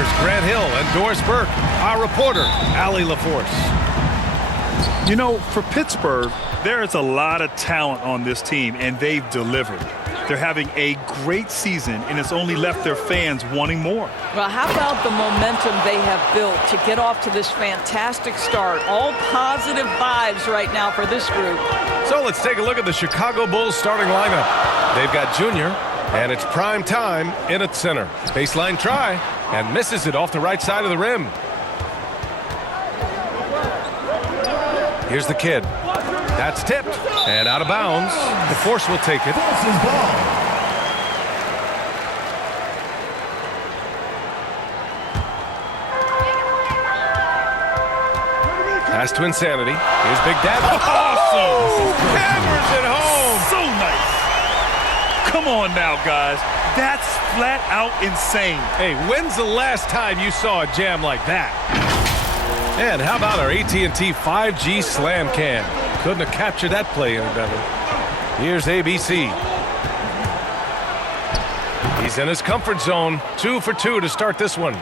reporters Grant Hill and Doris Burke. Our reporter, Allie LaForce. You know, for Pittsburgh, there is a lot of talent on this team, and they've delivered. They're having a great season, and it's only left their fans wanting more. Well, how about the momentum they have built to get off to this fantastic start? All positive vibes right now for this group. So let's take a look at the Chicago Bulls starting lineup. They've got Junior, and it's prime time in at center. Baseline try, and misses it off the right side of the rim. Here's the kid. That's tipped and out of bounds. The Force will take it. Pass to Insanity. Here's Big Daddy. Awesome! Hammers it home. So nice. Come on now, guys. That's flat out insane. Hey, when's the last time you saw a jam like that? And how about our AT&T 5G Slam Cam? Couldn't have captured that play any better. Here's ABC. He's in his comfort zone. 2 for 2 to start this one.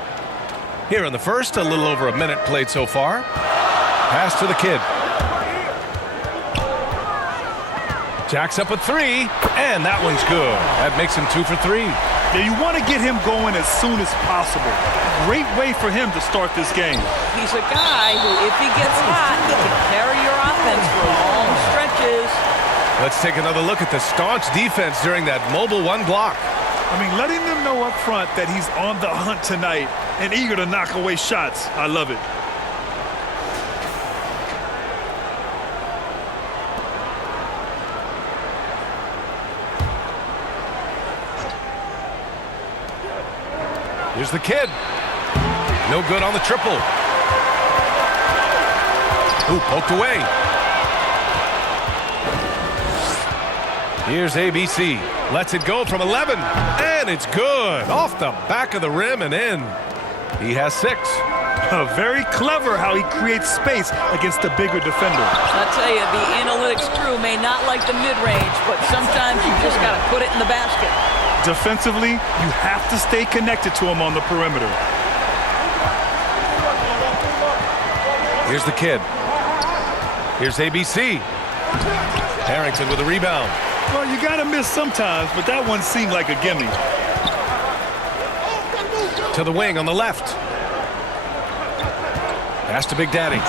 Here in the first, a little over a minute played so far. Pass to the kid. Jacks up a 3, and that one's good. That makes him 2 for 3. Now, you want to get him going as soon as possible. Great way for him to start this game. He's a guy who, if he gets hot, he can carry your offense for long stretches. Let's take another look at the staunch defense during that mobile 1 block. I mean, letting them know up front that he's on the hunt tonight and eager to knock away shots. I love it. Here's the kid. No good on the triple. Ooh, poked away. Here's ABC. Lets it go from 11. And it's good. Off the back of the rim and in. He has 6. Very clever how he creates space against the bigger defender. I tell you, the analytics crew may not like the mid-range, but sometimes you just got to put it in the basket. Defensively, you have to stay connected to him on the perimeter. Here's the kid. Here's ABC. Harrington with a rebound. Well, you got to miss sometimes, but that one seemed like a gimme. To the wing on the left. Pass to Big Daddy.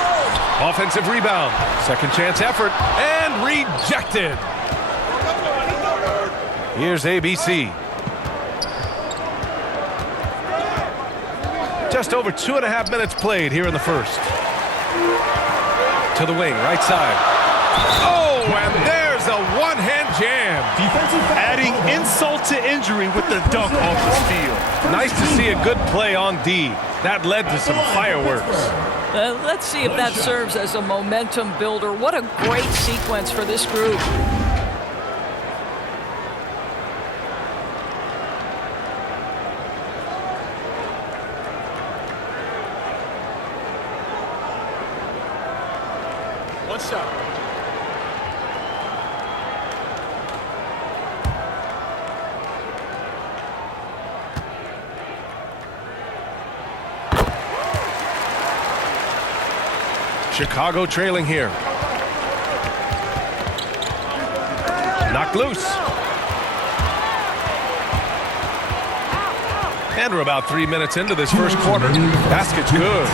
Offensive rebound. Second chance effort. And rejected. Here's ABC. Just over 2.5 minutes played here in the first. To the wing, right side. Oh, and there's a one-hand jam. Adding insult to injury with the dunk off the steal. Nice to see a good play on D. That led to some fireworks. Let's see if that serves as a momentum builder. What a great sequence for this group. One shot. Chicago trailing here. Knocked loose. And we're about 3 minutes into this first quarter. Basket's good.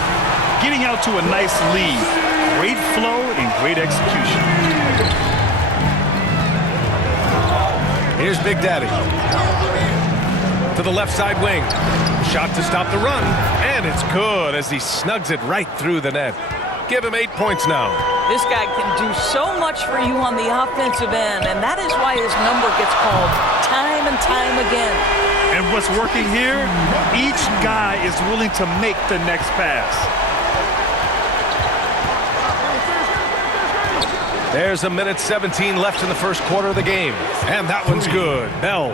Getting out to a nice lead. Great flow and great execution. Here's Big Daddy. To the left side wing. Shot to stop the run. And it's good as he snugs it right through the net. Give him 8 points now. This guy can do so much for you on the offensive end, and that is why his number gets called time and time again. And what's working here? Each guy is willing to make the next pass. There's a minute 17 left in the first quarter of the game. And that one's good. Bell.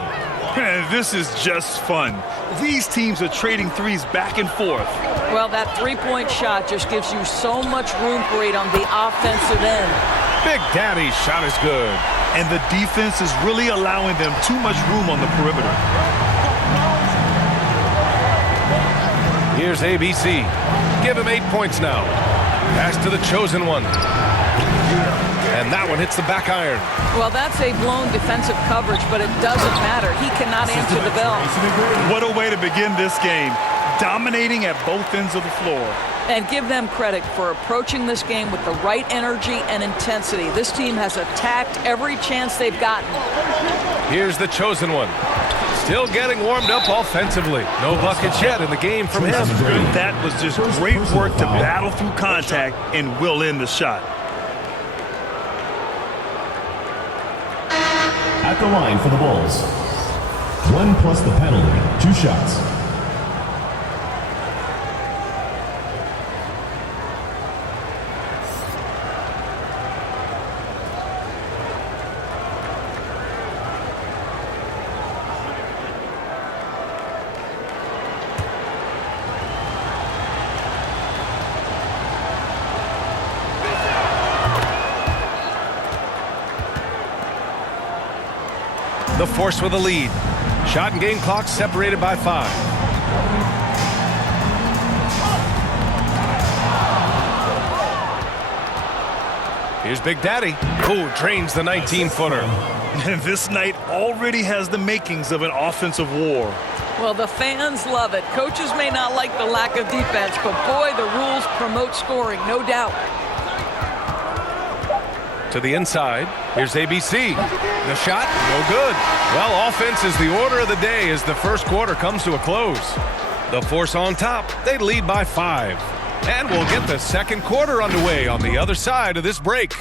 This is just fun. These teams are trading threes back and forth. Well, that three-point shot just gives you so much room for it on the offensive end. Big Daddy's shot is good. And the defense is really allowing them too much room on the perimeter. Here's ABC. Give him 8 points now. Pass to the chosen one. And that one hits the back iron. Well, that's a blown defensive coverage, but it doesn't matter. He cannot answer the bell. What a way to begin this game. Dominating at both ends of the floor. And give them credit for approaching this game with the right energy and intensity. This team has attacked every chance they've gotten. Here's the chosen one. Still getting warmed up offensively. No buckets yet in the game from him. That was just great work to battle through contact and will in the shot. At the line for the Bulls. 1 plus the penalty. 2 shots. The Force with a lead. Shot and game clock separated by 5. Here's Big Daddy. Oh, drains the 19-footer. And this night already has the makings of an offensive war. Well, the fans love it. Coaches may not like the lack of defense, but boy, the rules promote scoring, no doubt. To the inside. Here's ABC. The shot, no good. Well, offense is the order of the day as the first quarter comes to a close. The Force on top. They lead by 5. And we'll get the second quarter underway on the other side of this break.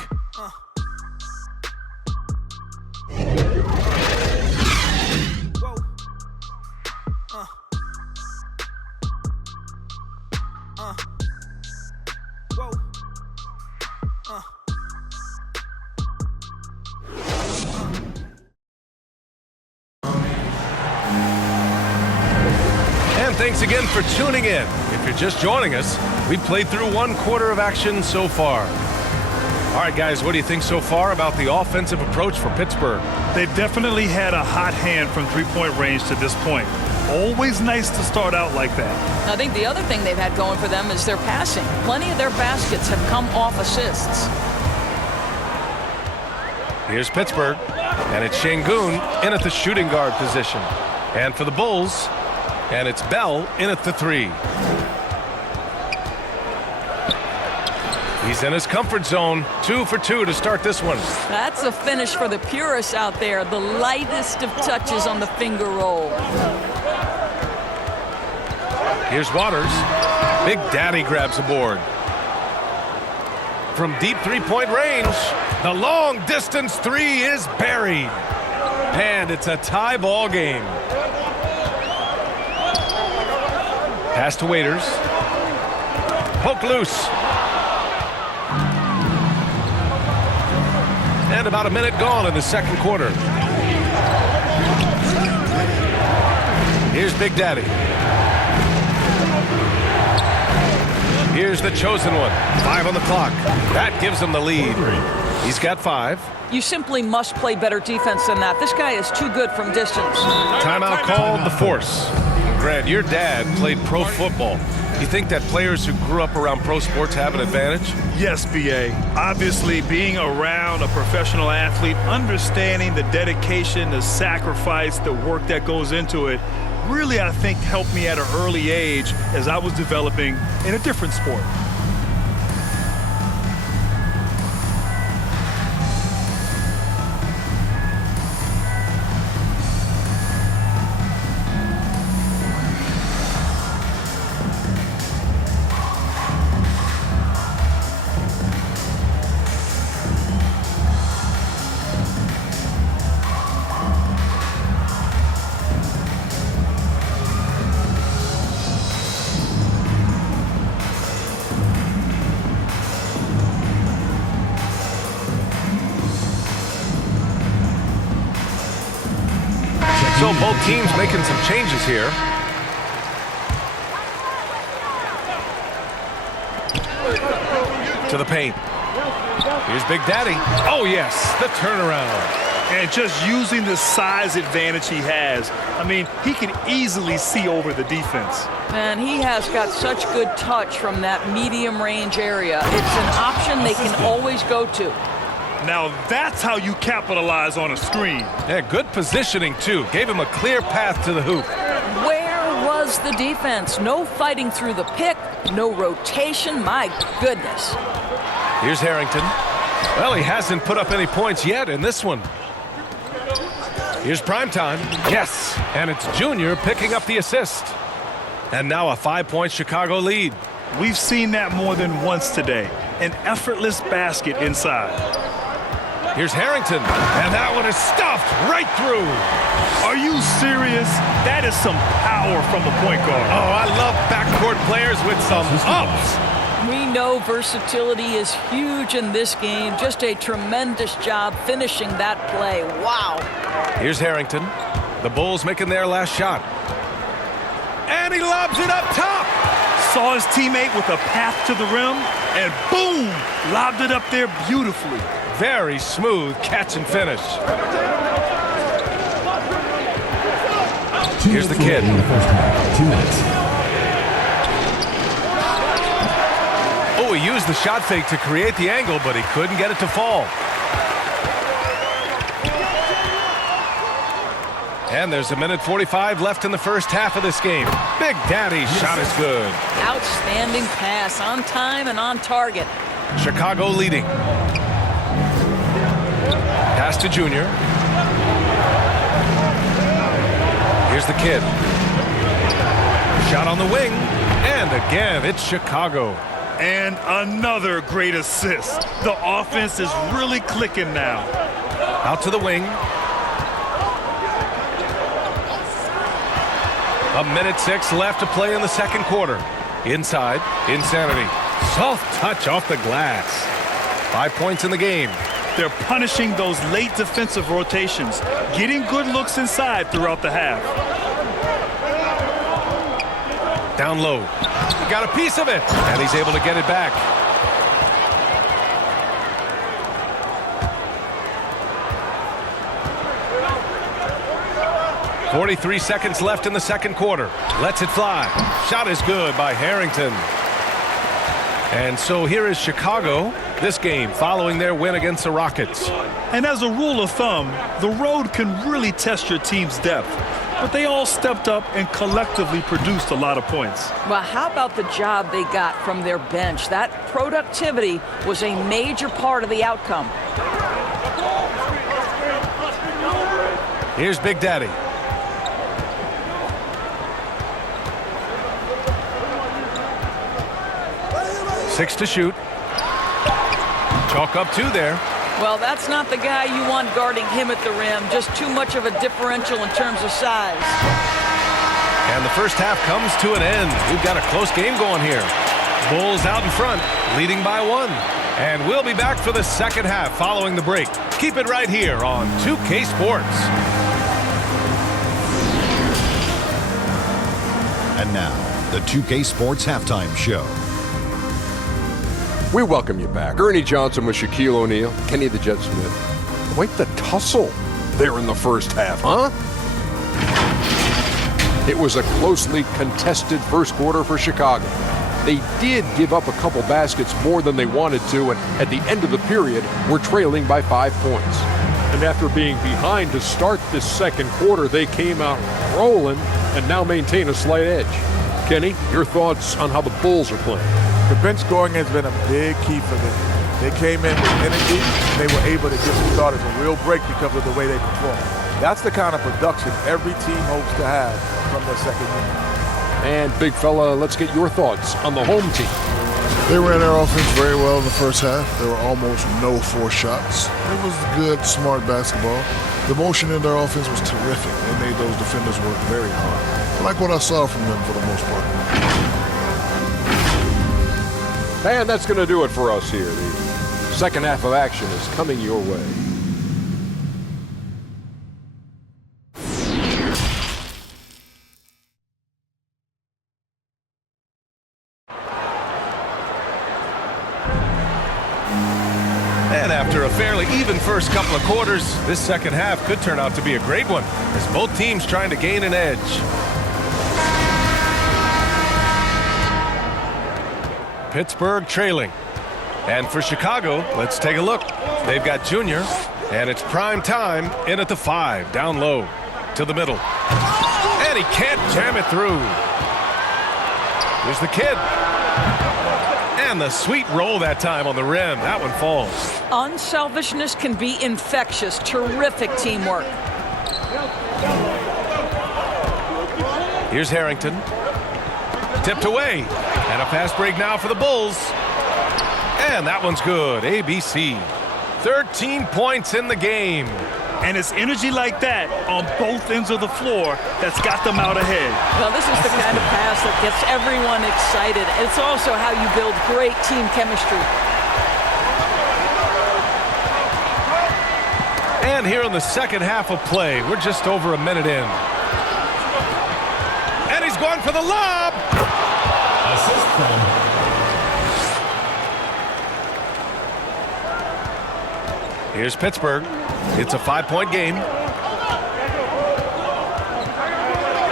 Thanks again for tuning in. If you're just joining us, we've played through 1 quarter of action so far. All right, guys, what do you think so far about the offensive approach for Pittsburgh? They've definitely had a hot hand from three-point range to this point. Always nice to start out like that. I think the other thing they've had going for them is their passing. Plenty of their baskets have come off assists. Here's Pittsburgh, and it's Şengün in at the shooting guard position. And for the Bulls, and it's Bell in at the 3. He's in his comfort zone. 2 for 2 to start this one. That's a finish for the purists out there. The lightest of touches on the finger roll. Here's Waters. Big Daddy grabs a board. From deep three-point range, the long distance 3 is buried. And it's a tie ball game. Pass to Waiters. Poke loose. And about a minute gone in the second quarter. Here's Big Daddy. Here's the chosen one. 5 on the clock. That gives him the lead. He's got 5. You simply must play better defense than that. This guy is too good from distance. Timeout called, the Force. Grant, your dad played pro football. You think that players who grew up around pro sports have an advantage? Yes, B.A. Obviously, being around a professional athlete, understanding the dedication, the sacrifice, the work that goes into it, really, I think, helped me at an early age as I was developing in a different sport. So both teams making some changes here. To the paint. Here's Big Daddy. Oh, yes, the turnaround. And just using the size advantage he has, I mean, he can easily see over the defense. And he has got such good touch from that medium range area. It's an option they can always go to. Now that's how you capitalize on a screen. Yeah, good positioning, too. Gave him a clear path to the hoop. Where was the defense? No fighting through the pick, no rotation. My goodness. Here's Harrington. Well, he hasn't put up any points yet in this one. Here's Primetime. Yes, and it's Junior picking up the assist. And now a 5-point Chicago lead. We've seen that more than once today. An effortless basket inside. Here's Harrington, and that one is stuffed right through. Are you serious? That is some power from a point guard. Oh, I love backcourt players with some ups. We know versatility is huge in this game. Just a tremendous job finishing that play. Wow. Here's Harrington. The Bulls making their last shot. And he lobs it up top. Saw his teammate with a path to the rim, and boom, lobbed it up there beautifully. Very smooth catch and finish. Here's the kid. In the first half, 2 minutes. Oh, he used the shot fake to create the angle, but he couldn't get it to fall. And there's 1:45 left in the first half of this game. Big Daddy's shot is good. Outstanding pass, on time and on target. Chicago leading. Pass to Junior. Here's the kid. Shot on the wing. And again, it's Chicago. And another great assist. The offense is really clicking now. Out to the wing. 1:06 left to play in the second quarter. Inside, Insanity. Soft touch off the glass. 5 points in the game. They're punishing those late defensive rotations, getting good looks inside throughout the half. Down low. Got a piece of it. And he's able to get it back. .43 seconds left in the second quarter. Lets it fly. Shot is good by Harrington. And so here is Chicago, this game following their win against the Rockets. And as a rule of thumb, the road can really test your team's depth. But they all stepped up and collectively produced a lot of points. Well, how about the job they got from their bench? That productivity was a major part of the outcome. Here's Big Daddy. 6 to shoot. Chalk up 2 there. Well, that's not the guy you want guarding him at the rim. Just too much of a differential in terms of size. And the first half comes to an end. We've got a close game going here. Bulls out in front, leading by 1. And we'll be back for the second half following the break. Keep it right here on 2K Sports. And now, the 2K Sports Halftime Show. We welcome you back. Ernie Johnson with Shaquille O'Neal, Kenny the Jet Smith. Quite the tussle there in the first half, huh? It was a closely contested first quarter for Chicago. They did give up a couple baskets more than they wanted to, and at the end of the period, were trailing by 5 points. And after being behind to start this second quarter, they came out rolling and now maintain a slight edge. Kenny, your thoughts on how the Bulls are playing? The bench scoring has been a big key for them. They came in with energy. They were able to give the starters a real break because of the way they performed. That's the kind of production every team hopes to have from their second unit. And big fella, let's get your thoughts on the home team. They ran their offense very well in the first half. There were almost no forced shots. It was good, smart basketball. The motion in their offense was terrific. They made those defenders work very hard. I like what I saw from them for the most part. And that's going to do it for us here. The second half of action is coming your way. And After a fairly even first couple of quarters, this second half could turn out to be a great one, as both teams trying to gain an edge. Pittsburgh trailing. And for Chicago, let's take a look. They've got Junior, and it's prime time in at the 5, down low to the middle. And he can't jam it through. Here's the kid. And the sweet roll that time on the rim. That one falls. Unselfishness can be infectious. Terrific teamwork. Here's Harrington. Tipped away. And a fast break now for the Bulls. And that one's good. ABC. 13 points in the game. And it's energy like that on both ends of the floor that's got them out ahead. Well, this is the kind of pass that gets everyone excited. It's also how you build great team chemistry. And here in the second half of play, we're just over a minute in. And he's going for the lob. Assist from Here's Pittsburgh. It's a 5-point game.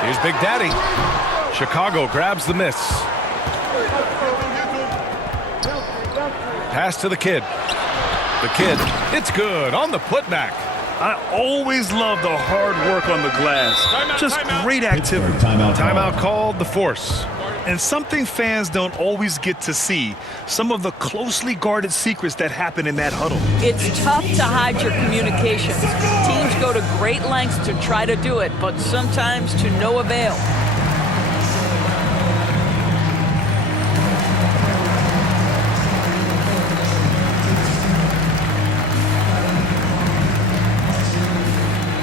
Here's Big Daddy. Chicago grabs the miss. Pass to the kid. The kid, it's good on the putback. I always love the hard work on the glass. Just great activity. Timeout called, the Force. And something fans don't always get to see, some of the closely guarded secrets that happen in that huddle. It's tough to hide your communications. Teams go to great lengths to try to do it, but sometimes to no avail.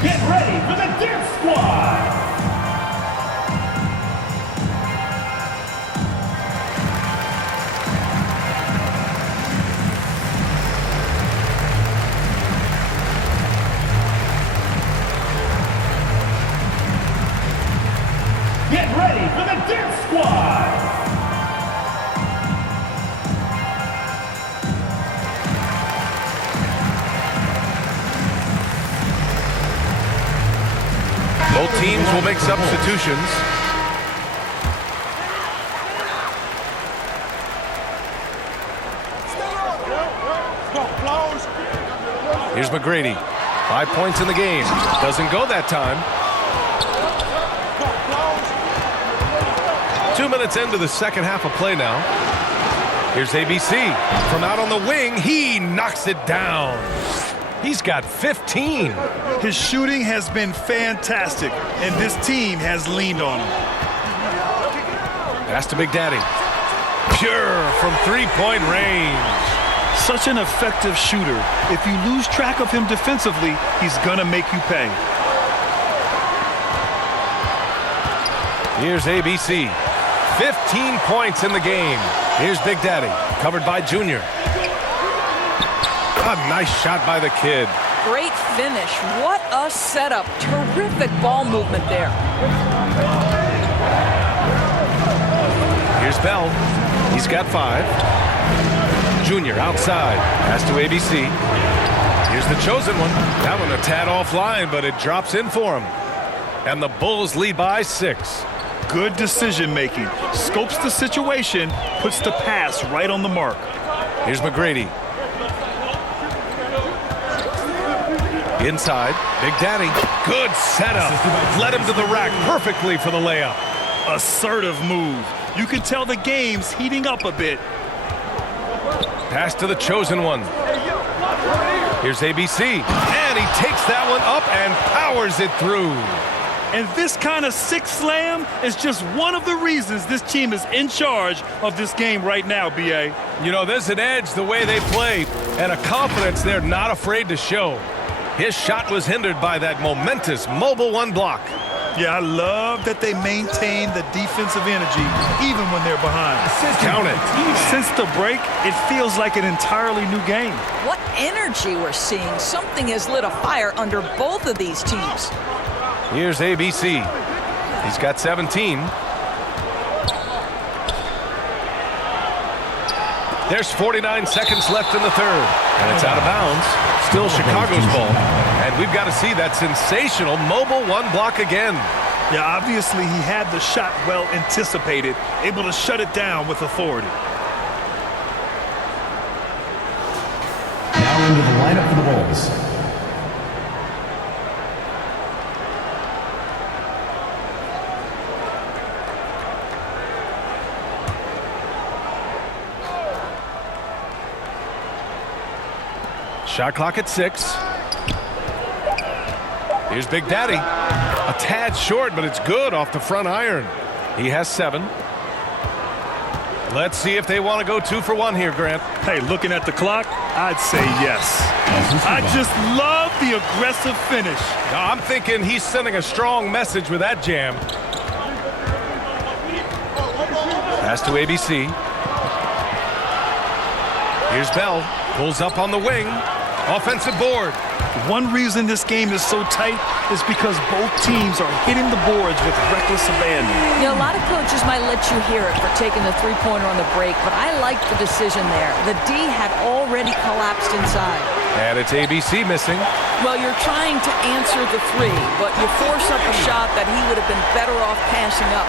Get ready for the Dirt Squad! Get ready for the Dirt Squad! Both teams will make substitutions. Here's McGrady. 5 points in the game. Doesn't go that time. 2 minutes into the second half of play now. Here's ABC. From out on the wing, he knocks it down. He's got 15. His shooting has been fantastic, and this team has leaned on him. Pass to Big Daddy. Pure from three-point range. Such an effective shooter. If you lose track of him defensively, he's going to make you pay. Here's ABC. 15 points in the game. Here's Big Daddy, covered by Junior. A nice shot by the kid. Great finish. What a setup. Terrific ball movement there. Here's Bell. He's got 5. Junior outside. Pass to ABC. Here's the chosen one. That one a tad offline, but it drops in for him. And the Bulls lead by 6. Good decision making. Scopes the situation, puts the pass right on the mark. Here's McGrady. Inside, Big Daddy. Good setup. Led him to the rack perfectly for the layup. Assertive move. You can tell the game's heating up a bit. Pass to the chosen one. Here's ABC. And he takes that one up and powers it through. And this kind of sick slam is just one of the reasons this team is in charge of this game right now, B.A. You know, there's an edge the way they play and a confidence they're not afraid to show. His shot was hindered by that momentous mobile one block. Yeah, I love that they maintain the defensive energy even when they're behind. Count it. Since the break, it feels like an entirely new game. What energy we're seeing. Something has lit a fire under both of these teams. Here's ABC. He's got 17. There's 49 seconds left in the third. And it's out of bounds. Still Chicago's ball. And we've got to see that sensational mobile one block again. Yeah, obviously he had the shot well anticipated, able to shut it down with authority. Now into the lineup for the Bulls. Shot clock at 6. Here's Big Daddy. A tad short, but it's good off the front iron. He has 7. Let's see if they want to go 2 for 1 here, Grant. Hey, looking at the clock, I'd say yes. I just love the aggressive finish. Now, I'm thinking he's sending a strong message with that jam. Pass to ABC. Here's Bell. Pulls up on the wing. Offensive board. One reason this game is so tight is because both teams are hitting the boards with reckless abandon. You know, a lot of coaches might let you hear it for taking the three-pointer on the break, but I like the decision there. The D had already collapsed inside. And it's ABC missing. Well, you're trying to answer the 3, but you force up a shot that he would have been better off passing up.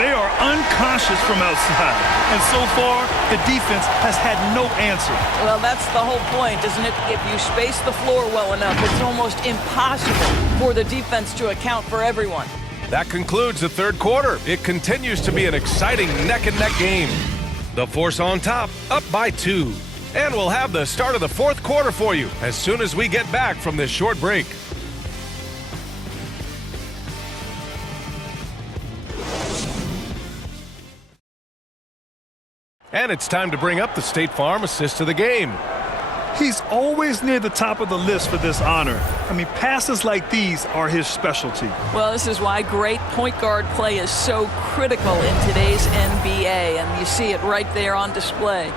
They are unconscious from outside, and so far, the defense has had no answer. Well, that's the whole point, isn't it? If you space the floor well enough, it's almost impossible for the defense to account for everyone. That concludes the third quarter. It continues to be an exciting neck-and-neck game. The Force on top, up by 2. And we'll have the start of the fourth quarter for you as soon as we get back from this short break. And it's time to bring up the State Farm assist of the game. He's always near the top of the list for this honor. I mean, passes like these are his specialty. Well, this is why great point guard play is so critical in today's NBA, and you see it right there on display.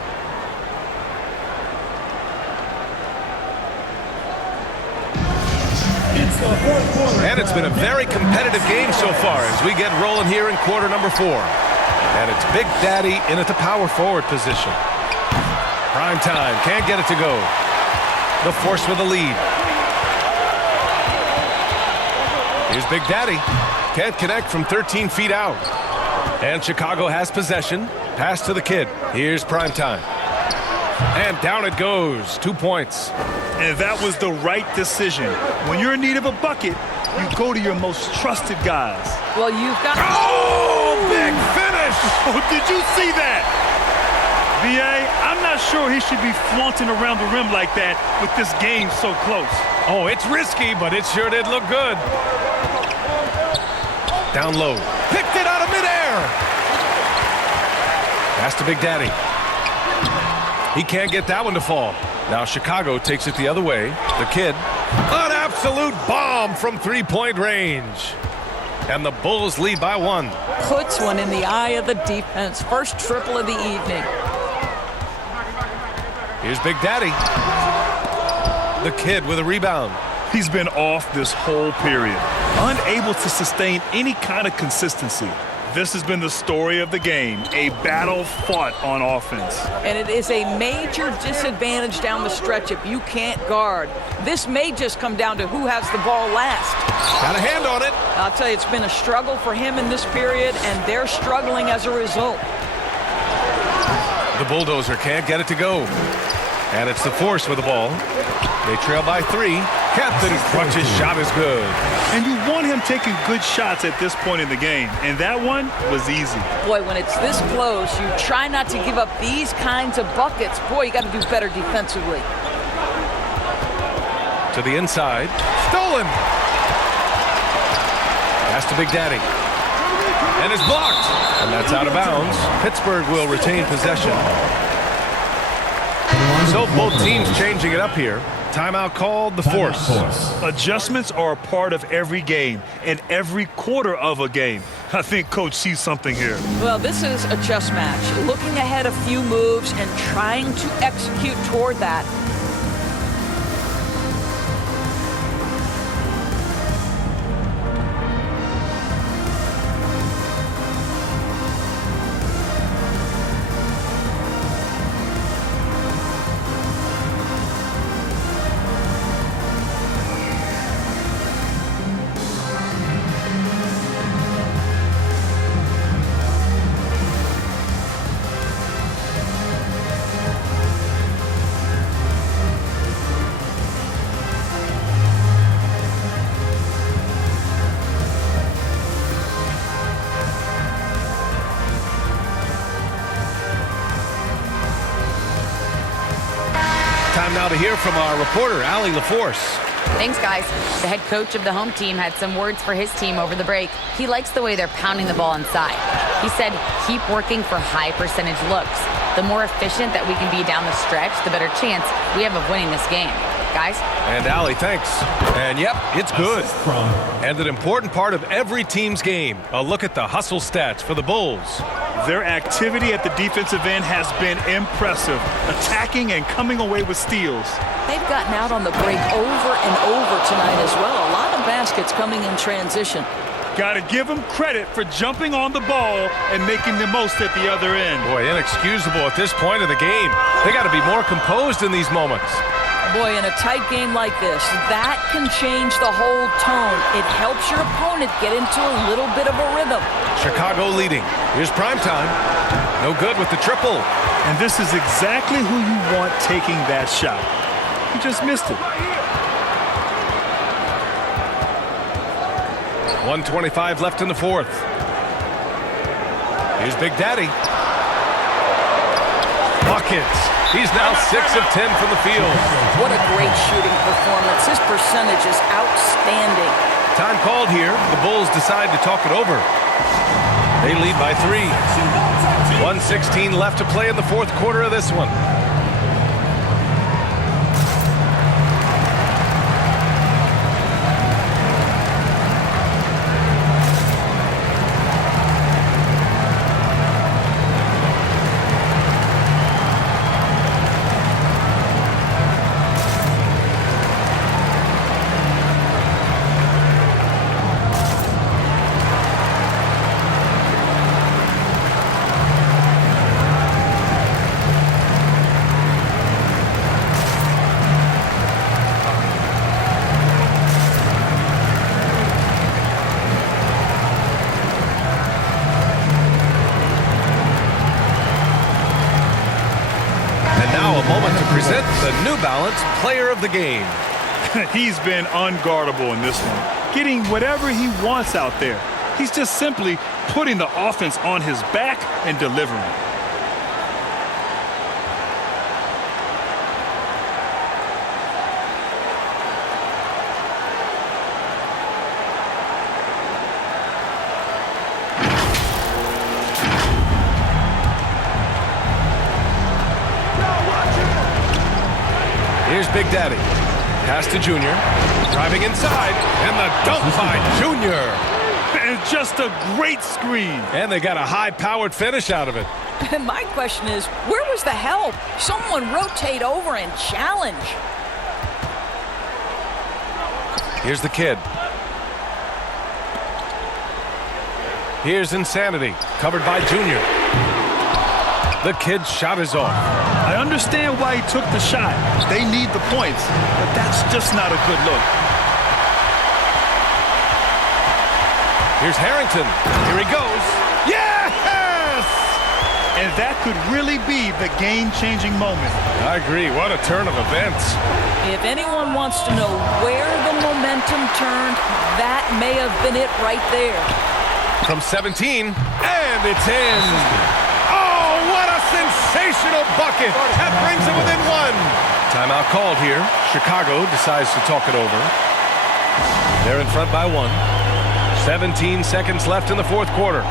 And it's been a very competitive game so far as we get rolling here in quarter number 4. And it's Big Daddy in at the power forward position. Prime time, can't get it to go. The Force with a lead. Here's Big Daddy. Can't connect from 13 feet out. And Chicago has possession. Pass to the kid. Here's Prime time. And down it goes. 2 points. And that was the right decision. When you're in need of a bucket, you go to your most trusted guys. Well, you've got... Oh, big finish! Oh, did you see that? B.A., I'm not sure he should be flaunting around the rim like that with this game so close. Oh, it's risky, but it sure did look good. Down low. Picked it out of midair. Pass to Big Daddy. He can't get that one to fall. Now Chicago takes it the other way. The kid. An absolute bomb from three-point range. And the Bulls lead by 1. Puts one in the eye of the defense. First triple of the evening. Here's Big Daddy. The kid with a rebound. He's been off this whole period, unable to sustain any kind of consistency. This has been the story of the game, a battle fought on offense. And it is a major disadvantage down the stretch if you can't guard. This may just come down to who has the ball last. Got a hand on it. I'll tell you, it's been a struggle for him in this period, and they're struggling as a result. The Bulldozer can't get it to go. And it's the Force with the ball. They trail by 3. Captain Crunch's shot is good. And you want him taking good shots at this point in the game, and that one was easy. Boy, when it's this close, you try not to give up these kinds of buckets. Boy, you got to do better defensively. To the inside. Stolen. Pass to Big Daddy. And it's blocked. And that's out of bounds. Pittsburgh will retain possession. So both teams changing it up here. Timeout called, the Force. Adjustments are a part of every game and every quarter of a game. I think Coach sees something here. Well, this is a chess match. Looking ahead a few moves and trying to execute toward that. time now to hear from our reporter, Allie LaForce. Thanks, guys. The head coach of the home team had some words for his team over the break. He likes the way they're pounding the ball inside. He said, keep working for high percentage looks. The more efficient that we can be down the stretch, the better chance we have of winning this game. Guys? And Allie, thanks. And yep, it's good. And an important part of every team's game. A look at the hustle stats for the Bulls. Their activity at the defensive end has been impressive, attacking and coming away with steals. They've gotten out on the break over and over tonight as well. A lot of baskets coming in transition. Got to give them credit for jumping on the ball and making the most at the other end. Boy, inexcusable at this point of the game. They got to be more composed in these moments. Boy, in a tight game like this, that can change the whole tone. It helps your opponent get into a little bit of a rhythm. Chicago leading. Here's primetime. No good with the triple. And this is exactly who you want taking that shot. He just missed it. 1:25 left in the fourth. Here's Big Daddy. Buckets. He's now 6 of 10 from the field. What a great shooting performance. His percentage is outstanding. Time called here. The Bulls decide to talk it over. They lead by 3. 1:16 left to play in the fourth quarter of this one. Present the New Balance Player of the Game. He's been unguardable in this one, getting whatever he wants out there. He's just simply putting the offense on his back and delivering. Here's Big Daddy. Pass to Junior. Driving inside. And the dunk by Junior. And just a great screen. And they got a high-powered finish out of it. My question is, where was the help? Someone rotate over and challenge. Here's the kid. Here's Insanity. Covered by Junior. The kid's shot is off. I understand why he took the shot. They need the points, but that's just not a good look. Here's Harrington. Here he goes. Yes! And that could really be the game-changing moment. I agree. What a turn of events. If anyone wants to know where the momentum turned, that may have been it right there. From 17, and it's in. What a sensational bucket. That brings it within 1. Timeout called here. Chicago decides to talk it over. They're in front by 1. 17 seconds left in the fourth quarter.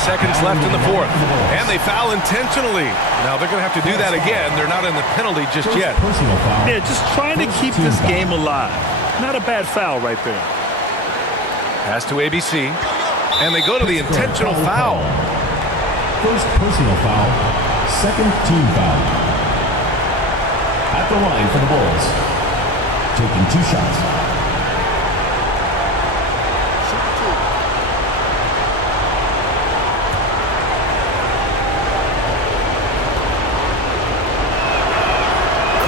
Seconds left in the fourth. And they foul intentionally. Now they're going to have to do that again. They're not in the penalty just yet. Yeah, just trying to keep this game alive. Not a bad foul right there. Pass to ABC. And they go to the intentional foul. First personal foul, second team foul. At the line for the Bulls, taking 2 shots.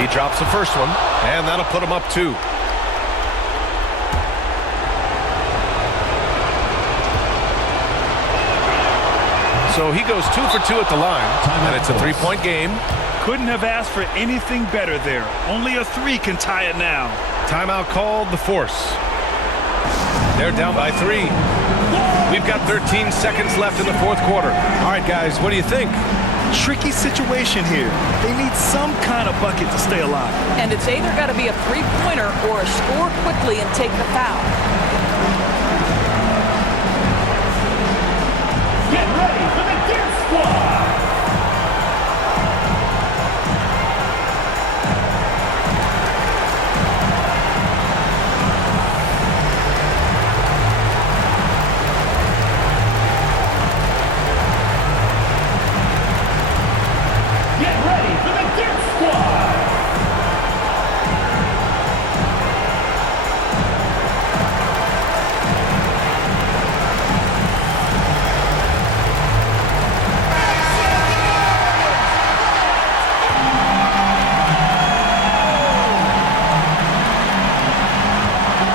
He drops the first one, and that'll put him up 2. So he goes 2 for 2 at the line, and it's a 3-point game. Couldn't have asked for anything better there. Only a 3 can tie it now. Timeout called, the Force. They're down by 3. We've got 13 seconds left in the fourth quarter. All right, guys, what do you think? Tricky situation here. They need some kind of bucket to stay alive. And it's either got to be a three-pointer or a score quickly and take the foul. Get ready for the Gear Squad! Get ready for the Gear Squad!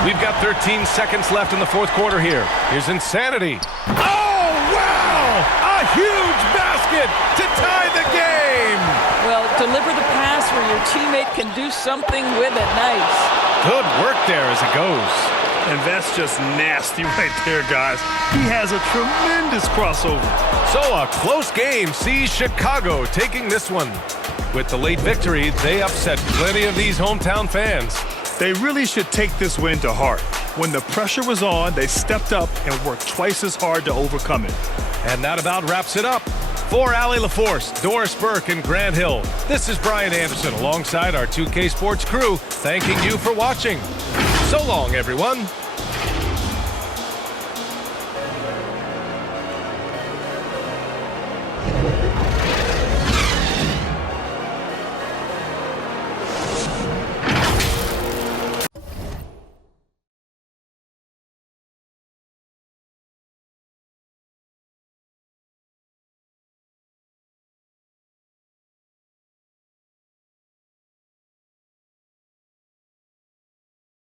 We've got 13 seconds left in the fourth quarter here. Here's Insanity. Oh, wow! A huge basket to tie the game! Well, deliver the pass where your teammate can do something with it. Nice. Good work there as it goes. And that's just nasty right there, guys. He has a tremendous crossover. So a close game sees Chicago taking this one. With the late victory, they upset plenty of these hometown fans. They really should take this win to heart. When the pressure was on, they stepped up and worked twice as hard to overcome it. And that about wraps it up. For Allie LaForce, Doris Burke, and Grant Hill, this is Brian Anderson alongside our 2K Sports crew, thanking you for watching. So long, everyone.